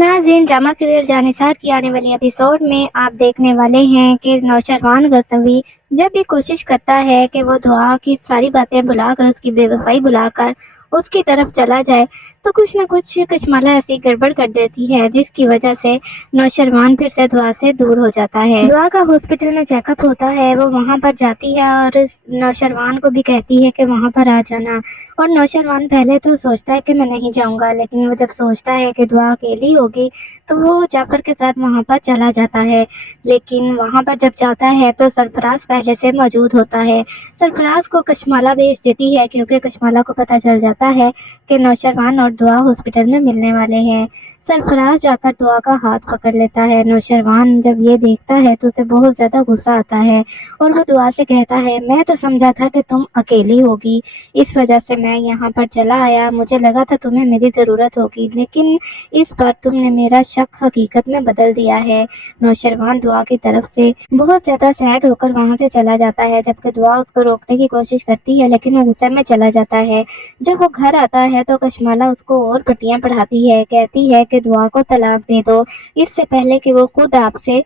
नाज़रीन, drama serial Jannisar की आने वाली एपिसोड में आप देखने वाले हैं कि नौशरवान गज़नवी जब भी कोशिश करता है कि वो दुआ की सारी बातें भुलाकर, उसकी बेवफाई भुलाकर उसकी तरफ चला जाए, तो कुछ न कुछ कशमाला ऐसी गड़बड़ कर देती है जिसकी वजह से नौशरवान फिर से दुआ से दूर हो जाता है। दुआ का हॉस्पिटल में चेकअप होता है, वो वहाँ पर जाती है और नौशरवान को भी कहती है कि वहाँ पर आ जाना। और नौशरवान पहले तो सोचता है कि मैं नहीं जाऊँगा, लेकिन वो जब सोचता है कि दुआ अकेली होगी तो वो जाफ़र के साथ वहाँ पर चला जाता है। लेकिन वहाँ पर जब जाता है तो सरफराज पहले से मौजूद होता है। सरफराज को कशमाला भेज देती है क्योंकि कशमाला को पता चल जाता है कि नौशरवान और दुआ हॉस्पिटल में मिलने वाले हैं। सरफराज जाकर दुआ का हाथ पकड़ लेता है। नौशरवान जब ये देखता है तो उसे बहुत ज़्यादा गुस्सा आता है और वो दुआ से कहता है, मैं तो समझा था कि तुम अकेली होगी, इस वजह से मैं यहाँ पर चला आया। मुझे लगा था तुम्हें मेरी ज़रूरत होगी, लेकिन इस बार तुमने मेरा शक हकीकत में बदल दिया है। नौशरवान दुआ की तरफ से बहुत ज़्यादा सैड होकर वहाँ से चला जाता है, जबकि दुआ उसको रोकने की कोशिश करती है लेकिन वो गुस्से में चला जाता है। जब वो घर आता है तो कशमाला उसको और पट्टियाँ पढ़ाती है, कहती है कि दुआ को तलाक दे दो, इससे पहले कि वो खुद आपसे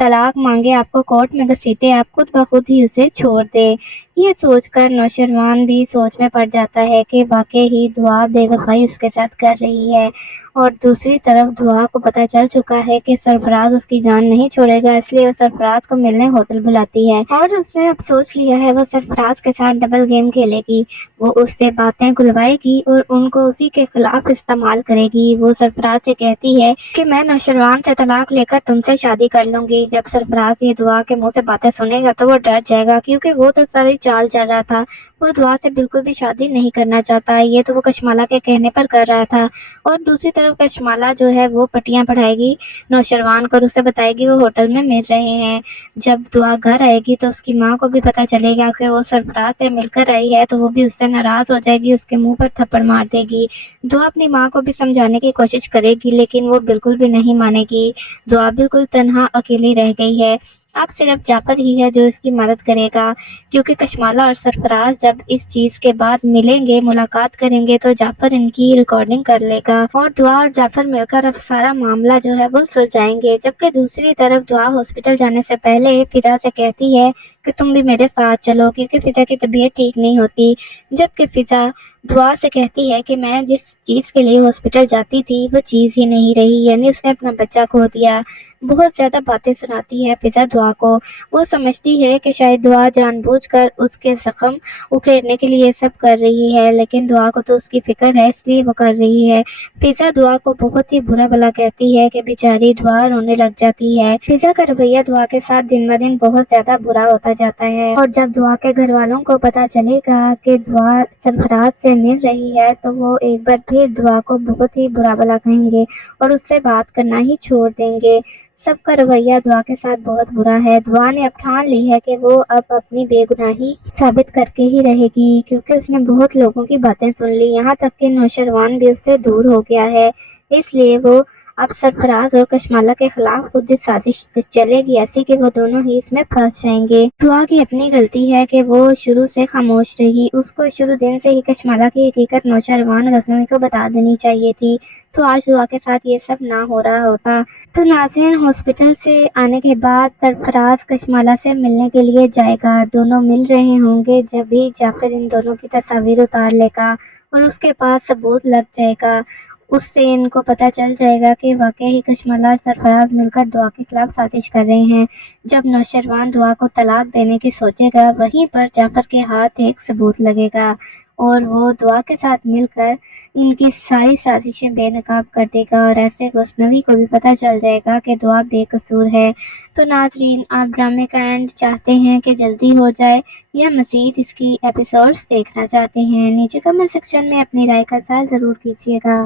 तलाक मांगे, आपको कोर्ट में घसीटे, आप खुद ब खुद ही उसे छोड़ दे। ये सोचकर नौशरवान भी सोच में पड़ जाता है कि वाकई ही दुआ बेवफाई उसके साथ कर रही है। और दूसरी तरफ दुआ को पता चल चुका है कि सरफराज उसकी जान नहीं छोड़ेगा, इसलिए वो सरफराज को मिलने होटल बुलाती है और उसने अब सोच लिया है वो सरफराज के साथ डबल गेम खेलेगी। वो उससे बातें खुलवाएगी और उनको उसी के खिलाफ इस्तेमाल करेगी। वो सरफराज से कहती है कि मैं नौशरवान से तलाक लेकर तुमसे शादी कर लूंगी। जब सरफराज ये दुआ के मुंह से बातें सुनेगा तो वो डर जाएगा, क्योंकि वो तो सारी चाल चल रहा था। वो दुआ से बिल्कुल भी शादी नहीं करना चाहता, ये तो वो कशमाला के कहने पर कर रहा था। और दूसरी तरफ कशमाला जो है वो पट्टियाँ पढ़ाएगी नौशरवान को और उसे बताएगी वो होटल में मिल रहे हैं। जब दुआ घर आएगी तो उसकी माँ को भी पता चलेगा कि वो सरफराज से मिलकर आई है, तो वो भी उससे नाराज़ हो जाएगी, उसके मुंह पर थप्पड़ मार देगी। दुआ अपनी माँ को भी समझाने की कोशिश करेगी लेकिन वो बिल्कुल भी नहीं मानेगी। दुआ बिल्कुल तन्हा अकेली रह गई है। अब सिर्फ जाफर ही है जो इसकी मदद करेगा, क्योंकि कशमाला और सरफराज जब इस चीज़ के बाद मिलेंगे, मुलाकात करेंगे, तो जाफर इनकी रिकॉर्डिंग कर लेगा और दुआ और जाफर मिलकर अब सारा मामला जो है वो सुलझाएंगे। जबकि दूसरी तरफ दुआ हॉस्पिटल जाने से पहले फिजा से कहती है कि तुम भी मेरे साथ चलो, क्योंकि फिजा की तबीयत ठीक नहीं होती। जबकि फिजा दुआ से कहती है कि मैं जिस चीज़ के लिए हॉस्पिटल जाती थी वो चीज़ ही नहीं रही, यानी उसने अपना बच्चा खो दिया। बहुत ज़्यादा बातें सुनाती है फिजा दुआ को। वो समझती है कि शायद दुआ जानबूझकर उसके ज़ख्म उकेरने के लिए सब कर रही है, लेकिन दुआ को तो उसकी फ़िक्र है इसलिए वो कर रही है। फिजा दुआ को बहुत ही बुरा भला कहती है कि बेचारी दुआ रोने लग जाती है। फिजा का रवैया दुआ के साथ दिन ब दिन बहुत ज़्यादा बुरा होता जाता है और जब दुआ के घर वालों को पता चलेगा कि दुआ सरफराज से मिल रही है तो वो एक बार फिर दुआ को बहुत ही बुरा भला कहेंगे और उससे बात करना ही छोड़ देंगे। सबका रवैया दुआ के साथ बहुत बुरा है। दुआ ने अब ठान ली है कि वो अब अपनी बेगुनाही साबित करके ही रहेगी, क्योंकि उसने बहुत लोगों की बातें सुन ली, यहाँ तक कि नौशरवान भी उससे दूर हो गया है। इसलिए वो अब सरफराज और कशमाला के खिलाफ खुद साजिश चलेगी ऐसी कि वो दोनों ही इसमें फंस जाएंगे। दुआ की अपनी गलती है कि वो शुरू से खामोश रही। उसको शुरू दिन से ही कशमाला की हकीकत नौशरवान गज़नवी को बता देनी चाहिए थी, तो आज दुआ के साथ ये सब ना हो रहा होता। तो नाज़रीन, हॉस्पिटल से आने के बाद सरफराज कशमाला से मिलने के लिए जाएगा। दोनों मिल रहे होंगे, जब भी जाफर इन दोनों की तस्वीर उतार लेगा और उसके पास सबूत लग जाएगा। उससे इनको पता चल जाएगा कि वाकई ही कशमाला और सरफराज मिलकर दुआ के खिलाफ साजिश कर रहे हैं। जब नौशरवान दुआ को तलाक देने की सोचेगा, वहीं पर जाफर के हाथ एक सबूत लगेगा और वो दुआ के साथ मिलकर इनकी सारी साजिशें बेनकाब कर देगा और ऐसे गज़नवी को भी पता चल जाएगा कि दुआ बेकसूर है। तो नाजरीन, आप ड्रामे का एंड चाहते हैं कि जल्दी हो जाए या मज़ीद इसकी एपिसोड्स देखना चाहते हैं? नीचे कमेंट सेक्शन में अपनी राय का इज़हार ज़रूर कीजिएगा।